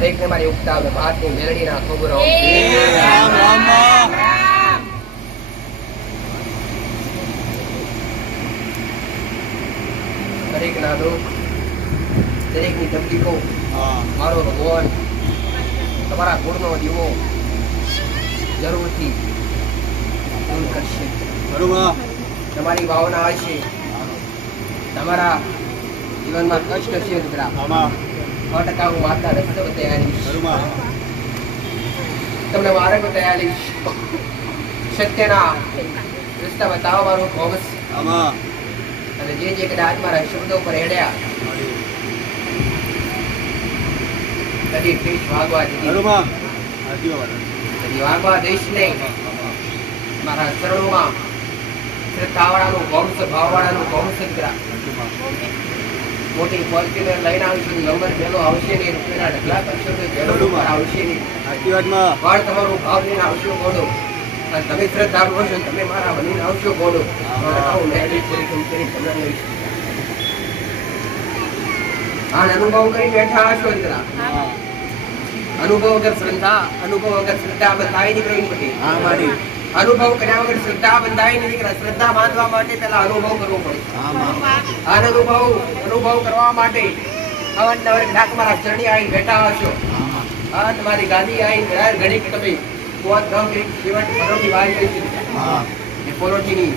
દરેકને મારી ઉગતા ભાતની મેલડીના ખબરો દરેકના દુઃખ દરેકની તકલીફો મારો ભગવાન તમારા ગુણનો દીવો જરૂરથી દૂર કરશે. બરોબર તમારી ભાવના હશે. તમારા જીવનમાં કષ્ટ છે દીકરા. આમાં સો ટકા હું વાર્તા રસ્તો બતાવીશ તમને માર્ગ સત્યના રસ્તા બતાવો મારું ફોકસ અને જે જે કદાચ મારા શબ્દો પર હેડ્યા કદી દીધી. કદી વાગવા દઈશ નહીં. મારા ચરણોમાં શ્રદ્ધાવાળાનું વંશ ભાવવાળાનું વંશ દીકરા મોટી ફોર્ચ્યુનર લઈને આવીશું નંબર પહેલો આવશે નહીં રૂપિયાના ઢગલા કરશો તો પહેલો આવશે નહીં. સાચી વાતમાં. પણ તમારું ભાવ લઈને આવશો ગોડો અને તમે શ્રદ્ધા કરશો તમે મારા બનીને આવશો કરી કરી તમને આ અનુભવ કરી બેઠા હશો ઇન્દ્રા અનુભવ વગર શ્રદ્ધા અનુભવ વગર શ્રદ્ધા બધા નહીં પ્રવીણ પટેલ હા મારી. અનુભવ કર્યા વગર શ્રદ્ધા બંધાય નહીં શ્રદ્ધા બાંધવા માટે પેલા અનુભવ કરવો પડે. અનુભવ અનુભવ કરવા માટે અવારનવાર ઠાક મારા ચરણી આવી બેઠા હશો. આ તમારી ગાદી આવી ઘણા ઘણી તમે પોત ધમ એક જીવન પરોઠી વાળી ગઈ છે. એ પરોઠીની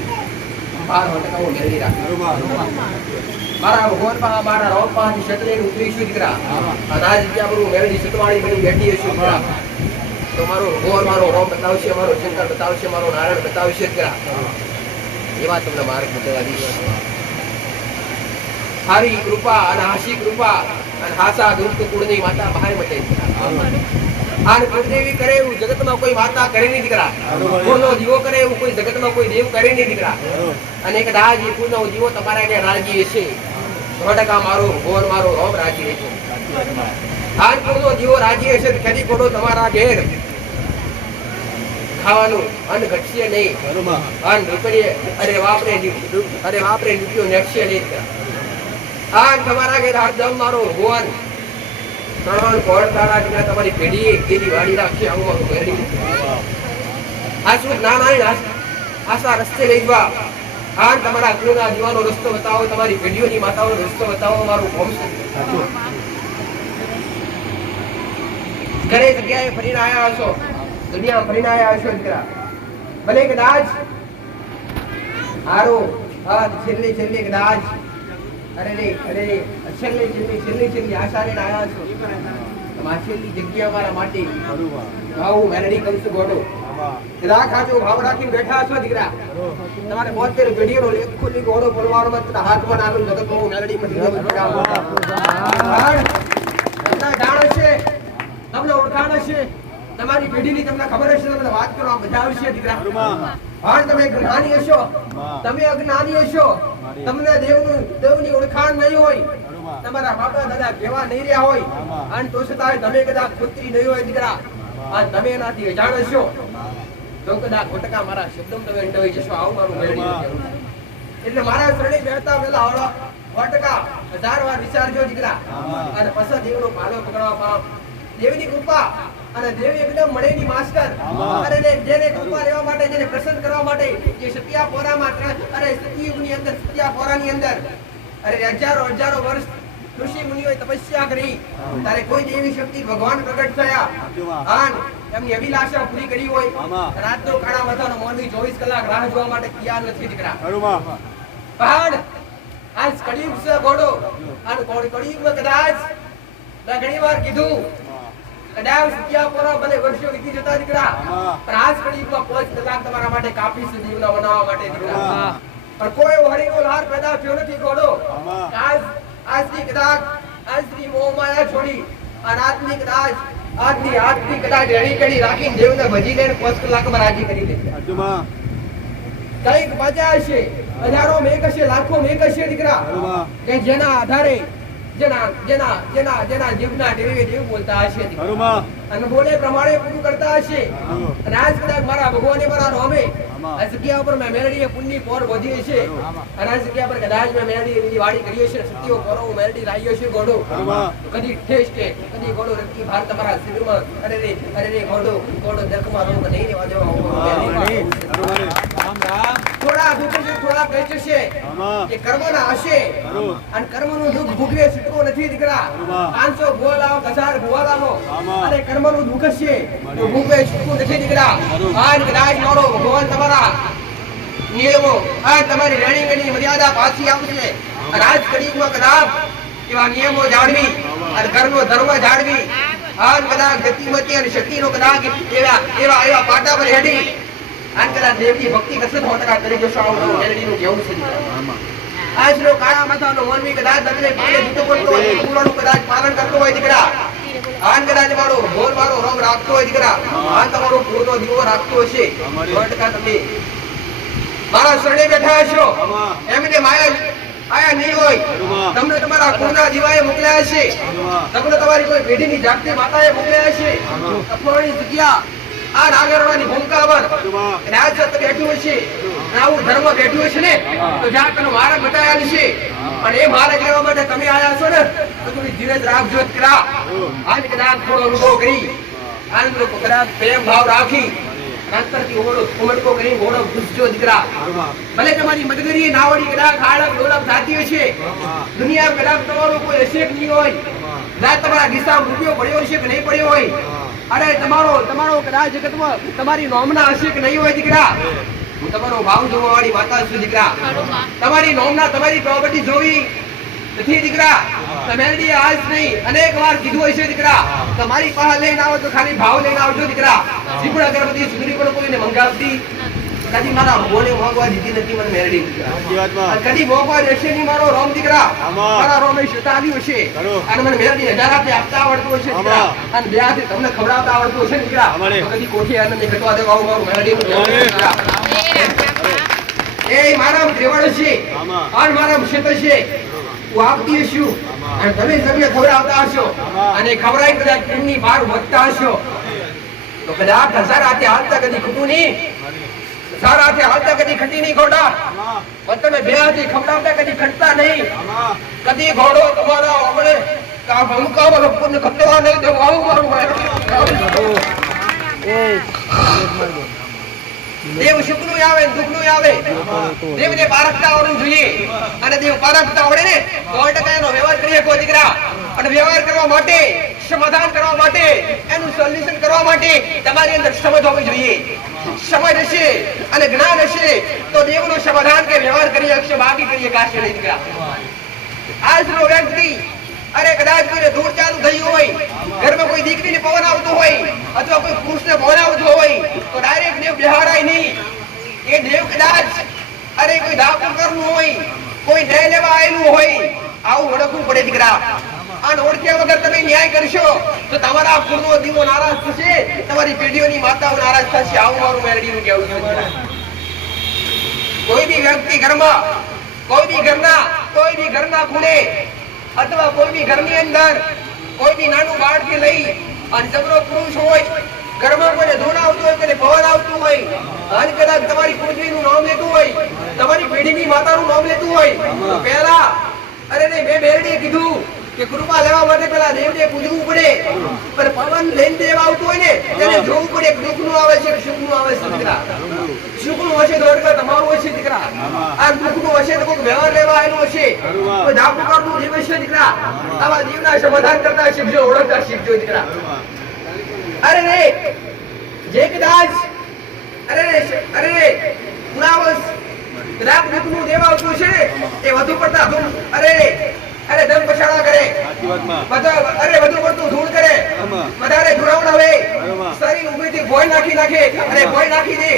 બાર વટકા હું મેળવી રાખું. મારા ભગવાનમાં મારા રોપમાંથી ક્ષત્રિય ઉતરીશું દીકરા. અનાજ ત્યાં બધું મેળવી સતવાળી બની બેઠી હશું દીકરા. તો મારો ભગવાન મારો હોમ બતાવશે, મારો શંકર બતાવશે, મારો નારાયણ બતાવશે દીકરા એવા તમને માર્ગ દઈશ હારી કૃપા અને હાસી કૃપા અને હાસા ગુપ્ત કુળની માતા બહાર મટે આને કુળદેવી કરે એવું જગતમાં કોઈ માતા કરે નહીં દીકરા. કુળનો દીવો કરે એવું કોઈ જગતમાં કોઈ દેવ કરે નહીં દીકરા. અને કદાચ એ કુળનો દીવો તમારા એને રાજી હશે સો ટકા મારો ભગવાન મારો રોમ રાજી હશે? આજ કુળનો દીવો રાજી હશે કદી ખોટો તમારા ઘેર. ખાવાનું. અન્ન ઘટશે નહીં. અન્ન રૂપડીએ. અરે વાપરે અરે વાપરે લીધું નેટશે નહીં. આ તમારા ઘેર હરદમ મારો ભગવાન ત્રણ કોણ તારા જ્યાં તમારી પેઢી કેદી વાડી રાખશે આવું મારું મેળવી આ શું ના આવીને આશા રસ્તે લઈ જવા. આ તમારા કુળના દીવાનો રસ્તો બતાવો તમારી પેઢીઓની માતાઓનો રસ્તો બતાવો મારું સાચું ઘરે જગ્યાએ ફરીને આવ્યા હશો. દુનિયા ભરીને આવ્યા દીકરા. ભલે કદાચ હારો હા છેલ્લી છેલ્લી કદાચ અરે રે અરે રે છેલ્લી છેલ્લી છેલ્લે છેલ્લી આશા લઈને આવ્યા છો. માછેલી જગ્યા મારા માટે ગાવું મેલડી કરું ગોડો. આમાં ખાજો ભાવ રાખીને બેઠા છો દીકરા. તમારે બોતેર લેખ ખુલ્લી ગોડો બોલવાનો મત હાથમાં નાનું જગત બહુ મેલડી તમને જાણ હશે. તમને ઓળખાણ હશે. તમારી પેઢીની તમને ખબર હશે તમને વાત કરવા મજા આવશે દીકરા. પણ તમે જ્ઞાની હશો. તમે અજ્ઞાની હશો. તમને દેવનું દેવની ઓળખાણ નહીં હોય. તમારા બાપા દાદા કેવા નહીં રહ્યા હોય. અને તો છતાં તમે કદાચ પુત્રી નહીં હોય દીકરા. અને તમે એનાથી અજાણ હશો. તો કદાચ ખોટકા મારા શબ્દો તમે અંડવાઈ જશો. આવું મારું મેળવી એટલે મારા શરણે બેઠતા પેલા હળો ખોટકા હજાર વાર વિચારજો દીકરા. અને પછી દેવનો પાલો પકડવા પામ દેવની કૃપા અને દેવ એકદમ મળેલી માસ્ટર. અને ને- જેને કૃપા લેવા માટે જેને પ્રસન્ન કરવા માટે જે સત્યા પોરામાં અરે સતયુગની અંદર સત્યા પોરાની અંદર અરે હજારો હજારો વર્ષ ઋષિ મુનિઓએ તપસ્યા કરી. ત્યારે કોઈ દેવી શક્તિ ભગવાન પ્રગટ થયા. આન એમની અભિલાષા પૂરી કરી હોય. રાત રાતનો કાળા માથાનો મોરબી ચોવીસ કલાક રાહ જોવા માટે તૈયાર નથી દીકરા. પણ આજ કળિયુગ છે ઘોડો અને કળિયુગમાં કદાચ મેં ઘણી વાર કીધું કદાચ સત્યા પોરા ભલે વર્ષો વીતી જતા દીકરા પણ આજ કળિયુગમાં પાંચ કલાક તમારા માટે કાફી છે દીવના બનાવવા માટે દીકરા પણ કોઈ એવો લાર પેદા થયો નથી ઘોડો આજ આજથી કદાચ આજથી મોહ છોડી અને આજની કદાચ આજની આજથી કદાચ રેડી કરી રાખીને દેવને ભજી લઈને પાંચ કલાકમાં રાજી કરી દે. કંઈક મજા હશે હજારો મેઘ હશે લાખો મેઘ હશે દીકરા કે જેના આધારે જેના જેના જેના જેના જીવના દેવે બોલતા હશે અને બોલે પ્રમાણે પૂરું કરતા હશે. અને આજ કદાચ મારા ભગવાને મારા રોમે આ જગ્યા ઉપર મેં મેલડીએ પુણ્યની પોર વધી છે. અને આ જગ્યા પર કદાચ મેં મેલડી એવી વાડી કરી છે સત્યો કરો હું મેલડી લાવ્યો છે ઘોડો. કદી ઠેસકે કદી ઘોડો રખી ભાર તમારા શિબિરમાં. અરે રે અરે રે ઘોડો ઘોડો દર્કમાં રોગ નહીં રેવા દેવા. ખરું મારે થોડા છે થોડા કષ્ટ જશે. એ કર્મના હશે અને કર્મનું દુઃખ ભોગવે છૂટકો નથી દીકરા. પાંચસો ભૂવા લાવો હજાર ભૂવા લાવો. અને કર્મનું દુઃખ છે તો ભોગવે છૂટકો નથી દીકરા. આજ કદાચ મારો ભગવાન તમારા નિયમો આ તમારી રેણી ગણી મર્યાદા પાછી આવશે અને આજ કડીમાં કદાચ એવા નિયમો જાળવી અને કર્મનો ધર્મ જાળવી. આજ કદાચ ગતિમતી અને શક્તિનો કદાચ એવા એવા એવા પાટા પર હેડી આજ દેવની ભક્તિ કશે સો ટકા કરી જશો આવું મેલડીનું કહેવું છે આજનો કાળા માથાનો મોરબી કદાચ તમને પગે જૂતો પડતો હોય ફૂલોનું કદાચ પાલન કરતો હોય દીકરા. આન કદાચ મારો બોલ મારો રંગ રાખતો હોય દીકરા. આ તમારો પૂરનો દીવો રાખતો હશે. સો ટકા તમે. મારા શરણે બેઠા હશો. એમને માયા આયા નહીં હોય. તમને તમારા કુળના દીવાએ મોકલ્યા હશે. તમને તમારી કોઈ પેઢીની જાગતી માતાએ મોકલ્યા હશે. આમાં. જગ્યા આ નાગરવાની ભૂમિકા પર બરોબર. રાજ સત્ય બેઠું હશે અને આવું ધર્મ બેઠું હશે ને, તો જ્યાં તને મારા બતાવ્યા છે. અને એ માર્ગ કહેવા માટે તમે આવ્યા છો ને, તો થોડી ધીરજ રાખજો કરા આજ કદાચ થોડો અનુભવ કરી આનંદ કદાચ પ્રેમ ભાવ રાખી ભલે તમારી મદગરી નાવડી કદાચ હાડક ડોલક થતી દુનિયા કદાચ તમારો કોઈ હશે નહીં હોય કદાચ તમારા ગીસામાં રૂપિયો પડ્યો હશે કે નહીં પડ્યો હોય અરે તમારો તમારો કદાચ જગતમાં તમારી નોમના હશે કે નહીં હોય દીકરા. હું તમારો ભાવ જોવા વાળી માતા છું દીકરા. તમારી નોમના તમારી પ્રોપર્ટી જોવી નથી દીકરા. તમે આજ નહીં અનેક વાર કીધું હશે દીકરા. તમારી પાસે લઈને આવો તો ખાલી ભાવ લઈને આવજો દીકરા. શ્રીપુર અગરબત્તી સુધરી પણ કોઈને મંગાવતી કદી મારા ભગવાને મોંઘવા દીધી નથી મને મેરડી કદી મોંઘવા રહેશે નહીં મારો રોમ દીકરા. મારા રોમે શતાવ્યું હશે. અને મને મેરડી હજાર આપતા આવડતું હશે અને બે હાથે તમને ખવડાવતા આવડતું હશે દીકરા. કદી કોઠી આને નહીં ઘટવા દેવા આવું મારું દીકરા. એ મારા ત્રેવડ છે. અને મારા ક્ષેત્ર છે હું આપતી હશું. અને તમે તમને ખવડાવતા હશો. અને ખવડાવી કદાચ એમની બહાર વધતા હશો. તો કદાચ હજાર હાથે હાલતા કદી ખૂટું નહીં. હજાર હાથે હાલતા કદી ખટી નહીં ઘોડા. પણ તમે બે હાથે ખવડાવતા કદી ખટતા નહીં. કદી ઘોડો તમારા આપણે કા ભમકાવા પુણ્ય ખટવા નહીં તો આવું મારું દેવ સુખનું આવે દુઃખનું આવે. દેવને પારખતા આવડવું જોઈએ. અને દેવ પારખતા આવડે ને સો ટકા વ્યવહાર કરીએ કોઈ દીકરા. અને વ્યવહાર કરવા માટે, સમાધાન કરવા માટે, એનું સોલ્યુશન કરવા માટે તમારી અંદર સમજ હોવી જોઈએ. સમજ હશે અને જ્ઞાન હશે, તો દેવનું સમાધાન કે વ્યવહાર કરી શકશે બાકી કરીએ કાશી નહીં દીકરા. આજનો વ્યક્તિ અરે કદાચ કોઈને દૂર ચાલુ થયું હોય, ઘરમાં કોઈ દીકરીને પવન આવતો હોય, અથવા કોઈ પુરુષને પવન આવતો હોય, તો ડાયરેક્ટ દેવ બિહારાય નહીં. એ દેવ કદાચ અરે કોઈ દાપુ કરવું હોય, કોઈ ન્યાય લેવા આવેલું હોય, આવું ઓળખવું પડે દીકરા. અને ઓળખ્યા વગર તમે ન્યાય કરશો, તો તમારા કુળનો દીવો નારાજ થશે, તમારી પેઢીઓની માતાઓ નારાજ થશે. આવું મારું મેરડીનું કહેવું છે. કોઈ બી વ્યક્તિ ઘરમાં, કોઈ બી ઘરના, કોઈ બી ઘરના ખૂણે અથવા કોઈ બી ઘરની અંદર કોઈ બી નાનું બાળકથી લઈ અને જબરો પુરુષ હોય, ઘરમાં કોઈને ધૂળ આવતું હોય, કોઈને પવન આવતું હોય અને કદાચ તમારી પૃથ્વીનું નામ લેતું હોય, તમારી પેઢીની માતાનું નામ લેતું હોય પહેલા અરે નહીં, મેં બેરડીએ કીધું કે કૃપા લેવા માટે પેલા દેવને પૂજવું પડે. પણ પવન લઈને દેવ આવતું હોય ને તેને જોવું પડે દુઃખનું આવે છે સુખનું આવે છે દીકરા. સુખનું હશે તો અડકા તમારું હશે દીકરા. આ દુઃખનું હશે તો કોઈક વ્યવહાર લેવા એનું હશે. કોઈ દાપુકારનું જીવ છે દીકરા. આવા જીવના સમાધાન કરતા શીખજો ઓળખતા શીખજો દીકરા. અરે રે જે કદાચ અરે રે અરે રે, પુરાવસ, કદાચ દુઃખનું દેવા આવતું છે એ વધુ પડતા અરે અરે ધન પછાડા કરે. બધા અરે વધુ પડતું ધૂળ કરે. વધારે ધુરાવણ બરોબર. શરીર ઊભીથી ભોય નાખી નાખે. અરે ભોય નાખી દે.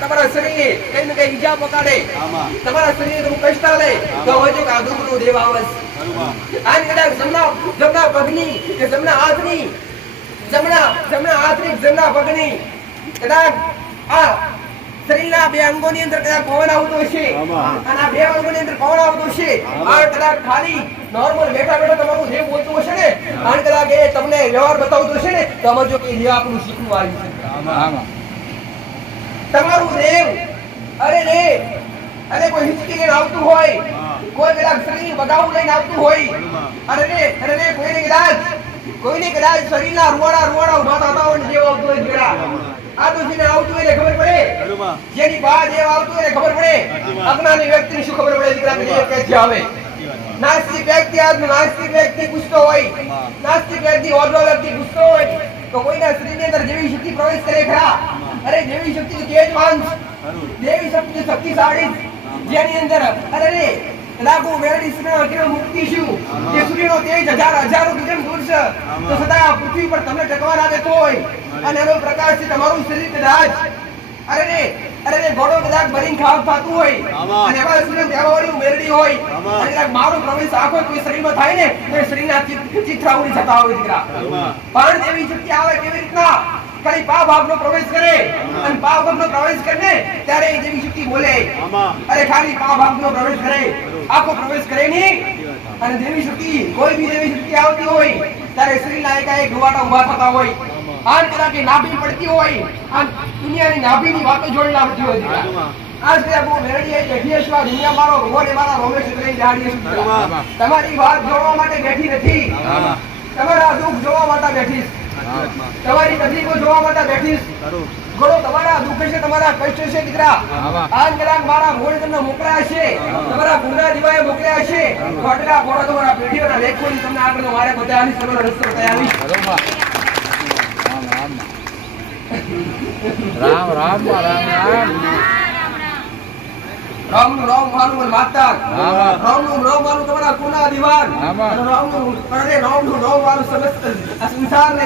તમારા શરીર કઈ ને કઈ ઈજા પકાડે તમારા શરીર હું કષ્ટ લે તો હજુ કે આ દુઃખનું દેવ આવસ બરોબર. આની કદાચ જમના જમના પગની કે જમના હાથની જમણા જમના હાથની જમના પગની. કદાચ આ શરીરના બે અંગોની અંદર કદાચ પવન આવતો હશે. અને આ બે અંગોની અંદર પવન આવતો હશે. આ કદાચ ખાલી નોર્મલ બેઠા બેઠા તમારું જે બોલતું હશે ને અને કદાચ એ તમને વ્યવહાર બતાવતો હશે ને તો સમજો કે જે આપણું શીખવું આવ્યું છે તમારું દેવ અરે રે અને કોઈ હિચકી લઈને આવતું હોય કોઈ કદાચ શરીર બગાવું લઈને આવતું હોય અરે રે અરે રે કોઈને કદાચ કોઈને કદાચ શરીરના રૂવાડા રૂવાડા ઊભા થતા હોય ને આવતું હોય આ તો આવતું હોય એને ખબર પડે? જેની બા જે આવતું હોય એને ખબર પડે? અજ્ઞાની વ્યક્તિને શું ખબર પડે? દીકરા કે એ ક્યાંથી આવે. નાસ્તિક વ્યક્તિ આજ નાસ્તિક વ્યક્તિ પૂછતો હોય. નાસ્તિક વ્યક્તિ ઓઢો વ્યક્તિ પૂછતો હોય તો કોઈના શરીરની અંદર જેવી શક્તિ પ્રવેશ કરે ખરા? અરે જેવી શક્તિ તેજવાન દેવી શક્તિ શક્તિશાળી. જેની અંદર અરે રે લાગુ વેરડી સુના કિરણ મુક્તિ શું કે સૂર્યનો તેજ હજાર હજારો કિરણ દૂર છે. તો સદા પૃથ્વી પર તમને ટકવા ના દેતો હોય. અને એનો પ્રકાશ છે તમારું શરીર કદાચ. અરે રે અરે રે ઘોડો કદાચ ભરીને ખાવ થતું હોય. અને એમાં સૂર્ય દેવાવાળી ઉમેરડી હોય અને કદાચ મારું પ્રવેશ આખો કોઈ શરીરમાં થાય ને તો શરીરના ચિત્રા ઉડી જતા હોય દીકરા. પણ એવી શક્તિ આવે કેવી રીતના? ખાલી પા ભાગનો પ્રવેશ કરે અને પાપ ભાગ નો પ્રવેશ કરે ત્યારે એ દેવી શક્તિ બોલે. અરે ખાલી પા ભાગનો પ્રવેશ કરે. આખો પ્રવેશ કરે નહીં. અને દેવી શક્તિ કોઈ બી દેવી શક્તિ આવતી હોય ત્યારે શરીરના એકાએક રૂવાટા ઊભા થતા હોય. આન કલાકે નાભી પડતી હોય આન દુનિયાની નાભીની વાતો હોય આ જાડી દીકરા. આમાં. તમારી વાત જોવા માટે બેઠી નથી તમારા. તમારી દુઃખ છે તમારા કષ્ટ છે દીકરા આજ કદાચ મારા મોડ તમને મોકલ્યા છે તમારા ગુના દિવાએ મોકલ્યા છે ખોટલા ખોટો તમારા પેઢીઓના તમને આગળ મારે બતાવવાની સરળ રસ્તો રામ રામ રામ રામ. રામ માતા રામ તમારા દિવાન. રામ સમસ્ત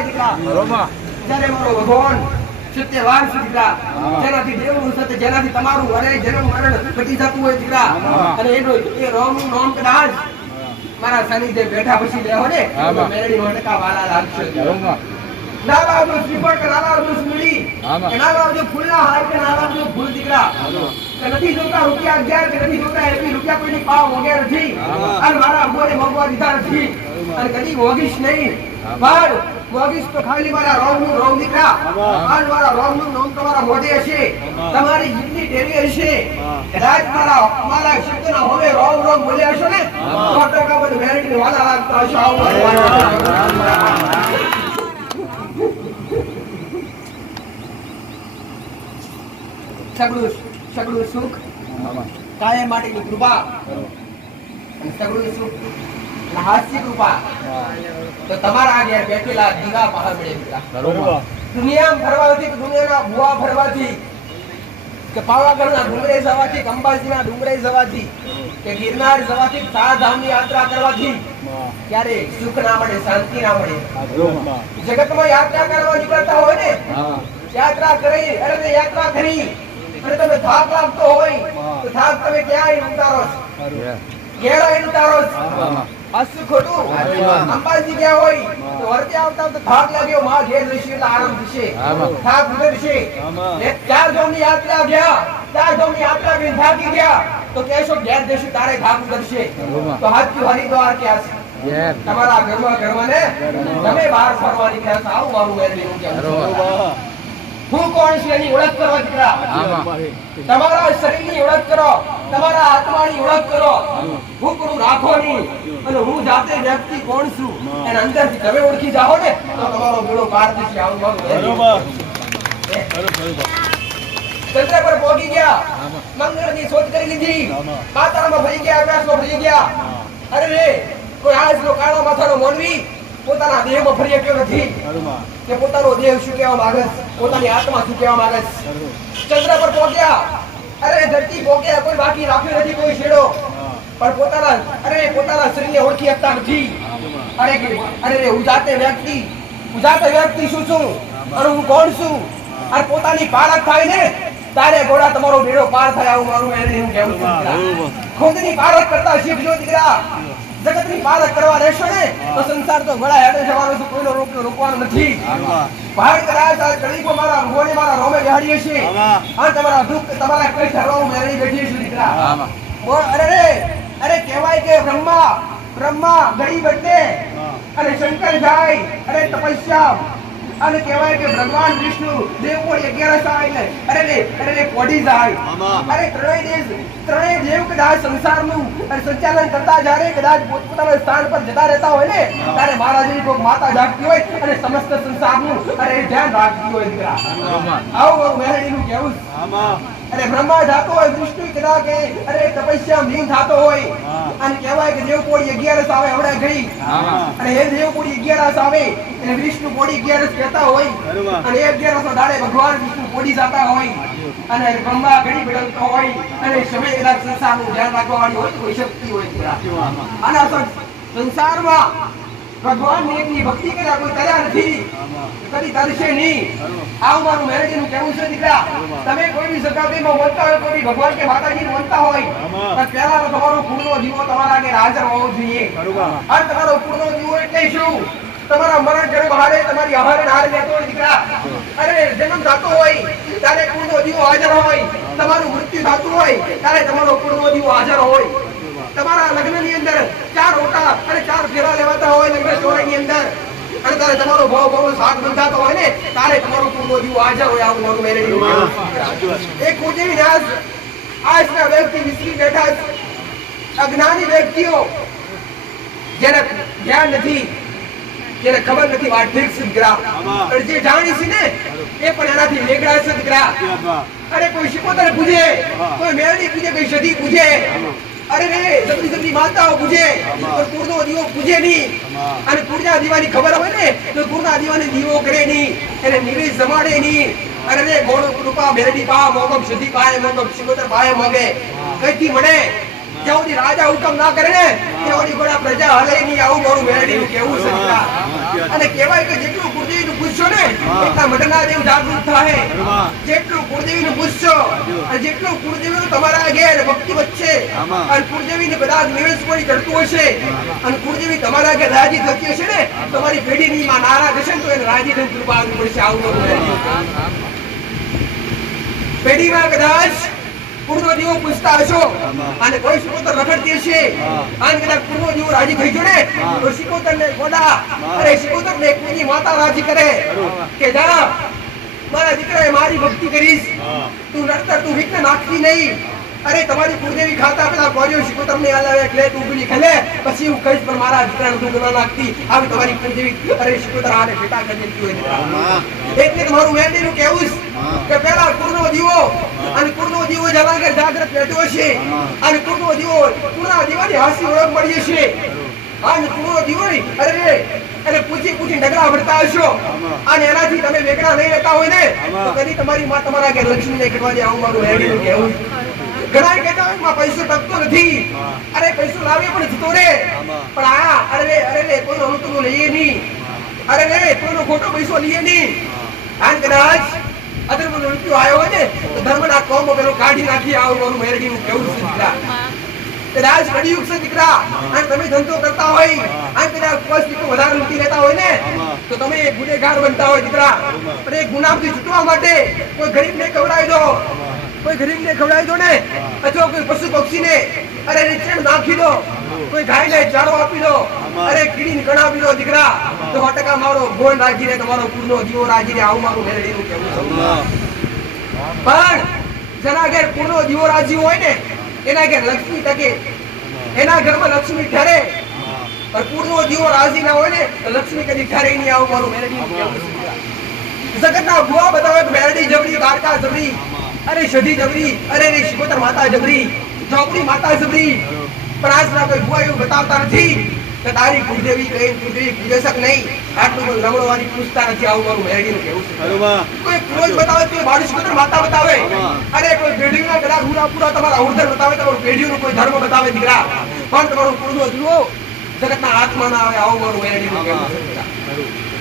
દીકરા જ્યારે મારો ભગવાન સત્યવાન છે દીકરા જેનાથી દેવનું સત્ય જેનાથી તમારું અરે જન્મ મરણ ઘટી જતું હોય દીકરા અને એનો એ રામનું નામ કદાચ મારા સાનિધ્ય બેઠા પછી લેવો ને. મેરડી વાલા લાગશે રોમા ના ના ના ફૂલના હાર કે ના ફૂલ દીકરા. કે નથી જોતા રૂપિયા અગિયાર કે નથી જોતા એકવી રૂપિયા કોઈની પાવ મોંઘે નથી. અને મારા અબોને મોંઘવા દીધા નથી. અને કદી વોગીશ નહીં. પણ તો ખાલી મારા રોમનું રોમ દીકરા. અને મારા રોમનું નામ તમારા મોઢે હશે. તમારી જીભની ટેરી હશે. કદાચ મારા મારા શબ્દના હવે રોમ રોમ બોલ્યા હશો ને? સો ટકા બધું વેરાયટી વાલા લાગતા હશો. આવું મારું સગળું સગળું સુખ કાયમ માટેની કૃપા. અને સગળું સુખ હાસ્ય કૃપા. તો તમારા ઘેર બેઠેલા દીવા બહાર મળે દીકરા દુનિયામાં ફરવાથી દુનિયાના ભુવા ફરવાથી કે પાવાગઢના ડુંગરે જવાથી કે અંબાજીના ડુંગરે જવાથી કે ગિરનાર જવાથી કે ચારધામની યાત્રા કરવાથી ક્યારે સુખ ના મળે શાંતિ ના મળે. જગતમાં યાત્રા કરવા નીકળતા હોય ને? યાત્રા કરી અરે યાત્રા કરી. અને તમે થાક લાગતો હોય તો થાક તમે ક્યાં ઉતારો છો? ઘેરા ઉતારો છો? અસુ ખોટું? અંબાજી ગયા હોય તો વર્તે આવતા તો થાક લાગ્યો માં ઘેર જઈશું એટલે આરામ થશે. થાક ઉતરશે. ને ચાર ધામની યાત્રા ગયા ચાર ધામની યાત્રા કરીને થાકી ગયા તો કેશો ઘેર જઈશું તારે થાક ઉતરશે. તો હાથથી હરિદ્વાર ક્યાં છે? તમારા ઘરમાં ઘરમાં. ને તમે બહાર ફરવા નીકળ્યા છો આવું મારું મેળવી હું કોણ છું એની ઓળખ કરો દીકરા. તમારા શરીરની ઓળખ કરો તમારા આત્માની ઓળખ કરો. હું કોણ રાખો નહીં અને હું જાતે વ્યક્તિ કોણ છું? એના અંદરથી તમે ઓળખી જાઓ ને તો તમારો બેડો પાર થશે આવું ચંદ્ર પર પહોંચી ગયા. મંગળની શોધ કરી લીધી. પાતાળમાં ભરી ગયા આકાશમાં ભરી ગયા. અરે રે કોઈ આજનો કાળો માથાનો મોનવી પોતાના દેહમાં ફરી શક્યો નથી. કે પોતાનો દેહ શું કહેવા માંગે છે? પોતાની આત્મા શું કહેવા માંગે છે? ચંદ્ર પર પહોંચ્યા. અરે ધરતી પહોંચ્યા કોઈ બાકી રાખ્યો નથી કોઈ છેડો. પણ પોતાના અરે પોતાના શરીરને ઓળખી શકતા નથી. અરે અરે હું જાતે વ્યક્તિ. હું જાતે વ્યક્તિ શું? છું અને હું કોણ છું? અરે પોતાની પારખ થાય ને? તારે ઘોડા તમારો બેડો પાર થાય આવું મારું એને હું કહેવું છું. ખુદની પારખ કરતા શીખજો દીકરા. જગતની પારખ કરવા રહેશો ને તો સંસાર તો ઘોડા હેડે જવાનો છે કોઈનો રોકનો રોકવાનો નથી. આમાં કરાય આ કળીકો મારા ભગવાને મારા રોમે બેહાડીએ છે. અને તમારા દુઃખ તમારા કઈ ધરવામાં મેળવી બેઠી છું દીકરા. અરે રે અરે કહેવાય કે બ્રહ્મા બ્રહ્મા ગરીબ એટલે. હા. અને શંકર જાય અરે તપસ્યા. અને કહેવાય કે ભગવાન વિષ્ણુ દેવ કોઈ અગિયારસ આવે એટલે અરે રે અરે રે કોઢી જાય. અરે ત્રણેય દેશ ત્રણેય દેવ કદાચ સંસારનું અને સંચાલન કરતા જ્યારે કદાચ પોતપોતાના સ્થાન પર જતા રહેતા હોય ને ત્યારે મહારાજની કોઈ માતા જાગતી હોય અને સમસ્ત સંસારનું અરે ધ્યાન રાખતી હોય દીકરા. આવું મહેરણીનું કહેવું. આમાં અરે બ્રહ્મા જાતો હોય વિષ્ણુ કદાચ કે અરે તપસ્યા લીન થતો હોય. અને કહેવાય કે દેવ કોડી અગિયારસ આવે હમણાં ગઈ. અને એ દેવ કોડી અગિયારસ આવે. એટલે વિષ્ણુ પોડી અગિયારસ કહેતા હોય અને એ અગિયારસ ના દાડે ભગવાન વિષ્ણુ પોડી જતા હોય. અને બ્રહ્મા ઘડી બેઠો હોય અને સમય કદાચ સંસારનું ધ્યાન રાખવા વાળી હોય કોઈ શક્તિ હોય અને સંસારમાં ભગવાન એકની ભક્તિ કર્યા કોઈ કર્યા નથી. કદી કરશે નહીં. આવું મારું મેરેજનું કેવું છે દીકરા. તમે કોઈ બી સગાઈમાં બોલતા હોય કોઈ ભગવાન કે માતાજીને બોલતા હોય. પણ પહેલા તો તમારો પૂર્ણ જીવો તમારા આગળ હાજર હોવો જોઈએ. અને તમારો પૂર્ણ જીવો એટલે શું? તમારા મરણ જન્મ બહારે તમારી આહારે ને હારે હોય દીકરા. અરે જન્મ થતો હોય ત્યારે કુળનો દીવો હાજર હોય તમારું મૃત્યુ થતું હોય ત્યારે તમારો કુળનો દીવો હાજર હોય. તમારા લગ્નની અંદર ચાર ઓટા અને ચાર ફેરા લેવાતા હોય લગ્ન ચોરાની અંદર. અને તારે તમારો ભાવ ભાવ સાથ બંધાતો હોય ને તારે તમારો કુળનો દીવો હાજર હોય આવું મારું મેરેજ. એક કુળદેવી નાજ આજના વ્યક્તિ વિસરી બેઠા અજ્ઞાની વ્યક્તિઓ જેને ધ્યાન નથી જેને ખબર નથી છે દીકરા અને જે જાણી છે ને એ પણ એનાથી વેગળા છે અરે કોઈ શિકોતર પૂજે કોઈ મેળની પૂજે કોઈ સદી પૂજે. અરે રે જબરી જબરી માતાઓ પૂજે. પણ કુળનો દીવો પૂજે નહીં. અને કુળના દીવાની ખબર હોય ને તો કુળના દીવાની દીવો કરે નહીં. એને નિવેશ જમાડે નહીં. અરે રે ગોળ કૃપા મેળની પા મોગમ સુધી પાય મોગમ શિકોતર પાય મોગે. કઈથી મળે? સુધી રાજા હુકમ ના કરે ને ત્યાં સુધી પ્રજા હલે નહીં આવું મારું મેરડીનું કેવું છે અને કહેવાય કે જેટલું ગુરુદેવી નું પૂછશો ને. એટલા મઢના દેવ જાગૃત થાય જેટલું જેટલું નું પૂછશો અને જેટલું કુળદેવીનું તમારા ઘેર ભક્તિ વચ્ચે અને અને ને બધા નિવેશ કોઈ કરતું હશે અને કુળદેવી તમારા ઘેર રાજી થતી હશે ને તમારી પેઢીની માં નારા ને તો એને રાજી થઈને કૃપા આપવી પડશે. આવું પેઢીમાં કદાચ દીવો પૂછતા હશો. અને કોઈ શિકોતર રખડતી હશે. અને કદાચ કુળનો રાજી થઈ ને હા. તો શિકોતરને ગોડા અરે શિકોતરને એકની માતા રાજી કરે. કે જા મારા દીકરાએ મારી ભક્તિ કરીશ. તું નડતર તું વિઘ્ન નાખતી નહીં. અરે તમારી કુળદેવી ખાતા પેલા કોર્યો શીખો તમને હલાવે એટલે તું પેલી ખલે. પછી હું કહીશ પણ મારા દીકરાને તું ગુના નાખતી. આવી તમારી કુળદેવી. અરે શીખોતર આને ભેટા કરી દેતી હોય. એટલે તમારું વેંડીનું કહેવું કે પેલા કુળનો દીવો. અને કુળનો દીવો આગળ જાગ્રત બેઠો છે. અને કુળનો દીવો કુળના દીવાની હાસી ઓળખ પડી છે. અને કુળનો દીવો અરે અને પૂછી પૂછી ડગલા ભરતા હશો. અને એનાથી તમે વેગડા નહીં રહેતા હોય ને તો કદી તમારી માં તમારા ઘેર લક્ષ્મી નહીં કરવા દે આવું મારું વેંડીનું કહેવું. ઘણા કહેતા હોયમાં પૈસો ટકતો નથી. અરે પૈસો લાવે પણ જતો રે. પણ આ અરે અરે રે કોઈનો અનુકૂળ લઈએ નહીં. અરે રે કોઈનો ખોટો પૈસો લઈએ નહીં. આ કદાચ અધર્મનો મૃત્યુ આવ્યો હોય ને તો ધર્મના કોમ પેલો કાઢી નાખી આવું મારું મેરડીનું કેવું છે દીકરા. કદાચ કળિયુગ છે દીકરા. અને તમે ધંધો કરતા હોય અને કદાચ ટકો વધારે લૂંટી લેતા હોય ને તો તમે ગુનેગાર બનતા હોય દીકરા. પણ એ ગુનાથી છૂટવા માટે કોઈ ગરીબને કવડાવી દો. કોઈ ગરીબને ખવડાવી દો ને અથવા કોઈ પશુ પક્ષીને અરે નીચે નાખી દો કોઈ ગાયને ચારો આપી દો અરે કીડીને કણ આપી દો દીકરા તો સો ટકા મારો ગોળ રાખીને તમારો પૂરનો દીવો રાખીને આવું મારું મેળવીનું કહેવું છે. પણ જેના ઘેર પૂરનો દીવો રાજી હોય ને એના ઘેર લક્ષ્મી ટકે. એના ઘરમાં લક્ષ્મી ઠરે. પણ પૂરનો દીવો રાજી ના હોય ને તો લક્ષ્મી કદી ઠરે નહીં આવું મારું મેરડીનું કેવું જગતના ભુવા બતાવે કે મેરડી જબરી દ્વારકા જબરી. અરે શધી જબરી અરે રે શિકોતર માતા જબરી ચોકડી માતા જબરી. પણ આજના કોઈ ભુવા એવું બતાવતા નથી કે તારી કુળદેવી કઈ કુળદેવી પૂજેશક નહીં. આટલું કોઈ રમણવાની પૂછતા નથી આવું મારું મેરડીનું કેવું છે. કોઈ ક્રોધ બતાવે કોઈ બાળુ શિકોતર માતા બતાવે. અરે કોઈ પેઢીના ગળા પૂરા પૂરા તમારા ઉર્ધર બતાવે તમારું પેઢીનું કોઈ ધર્મ બતાવે દીકરા. પણ તમારું કુળનો દીવો જગતના હાથમાં ના આવે આવું મારું મેરડીનું કેવું છે.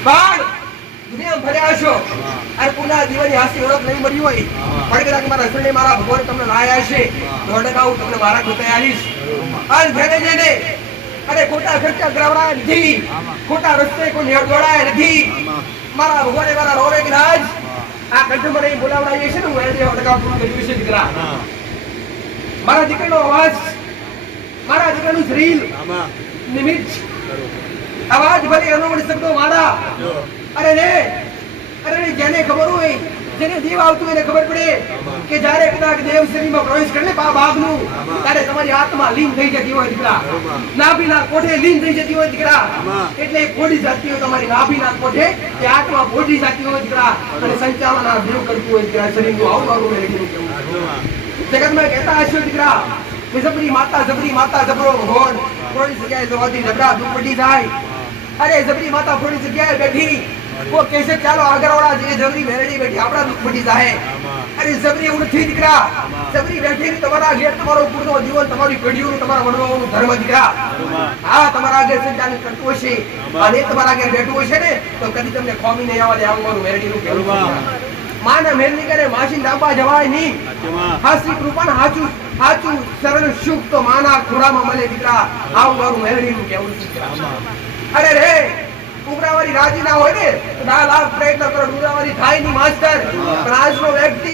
પણ દુનિયામાં ફર્યા હશો અને કુળના દીવાની હાસી ઓળખ નહીં મળી હોય. પણ કદાચ મારા દીકરી મારા ભગવાન તમને લાયા છે તો હું તમને મારા કૃપે આવીશ. અને જેને જેને અરે ખોટા ખર્ચા કરાવડાયા નથી. ખોટા રસ્તે કોઈ દોડાયા નથી. મારા ભગવાને મારા રોવે રાજ આ કસ્ટમર અહીં બોલાવડાવીએ છે ને હું એને ટકા પૂરું કર્યું છે દીકરા. મારા દીકરાનો અવાજ મારા દીકરાનું શરીર નિમિત્ત. અવાજ ભલે અનુમતિ શબ્દો મારા અરે રે, અરે જેને ખબર હોય, જેને દેવ આવતું એને ખબર પડે કે જ્યારે કદાચ દેવ શરીરમાં પ્રવેશ કરે ને પા ભાગનું ત્યારે તમારી આત્મા લીન થઈ જતી હોય દીકરા. નાભીના કોઠે લીન થઈ જતી હોય દીકરા. એટલે બોડી જતી હોય તમારી નાભીના કોઠે એ આત્મા બોડી જતી હોય દીકરા. અને સંચાલન આ દેવ કરતું હોય દીકરા, શરીરનું આવું આવું મેં કેવું જગતમાં કહેતા હશો દીકરા જબરી માતા જબરી માતા જબરો ભગવાન કોઈ જગ્યાએ જવાથી ઝઘડા દુપટી જાય. અરે જબરી માતા થોડી જગ્યાએ બેઠી. કો કહેશે ચાલો આગરવાળા જે જબરી મેરડી બેઠી આપણા દુઃખ પડી જાય. અરે જબરી એવું નથી દીકરા જબરી બેઠી તમારા ઘેર તમારો પૂરનો જીવન તમારી પેઢીઓનું તમારા વડવાઓનું ધર્મ દીકરા. હા તમારા આગળ સંચાલન કરતું હશે. અને તમારા આગળ બેઠું હશે ને તો કદી તમને ખોમી નહીં આવવા દે આવું મારું મેરડીનું કહેવું માના મેલની કરે માસી ડાબા જવાય નહીં. હાસી કૃપાને હાચું હાચું શરણ સુખ તો માના ખોરામાં મળે દીકરા. આવું મારું નું કેવું દીકરા અરે રે ઉમરાવાળી રાજી ના હોય ને, તો લાખ પ્રયત્ન કરો ઉમરાવાળી થાયની માસ્ટર. પણ આજનો વ્યક્તિ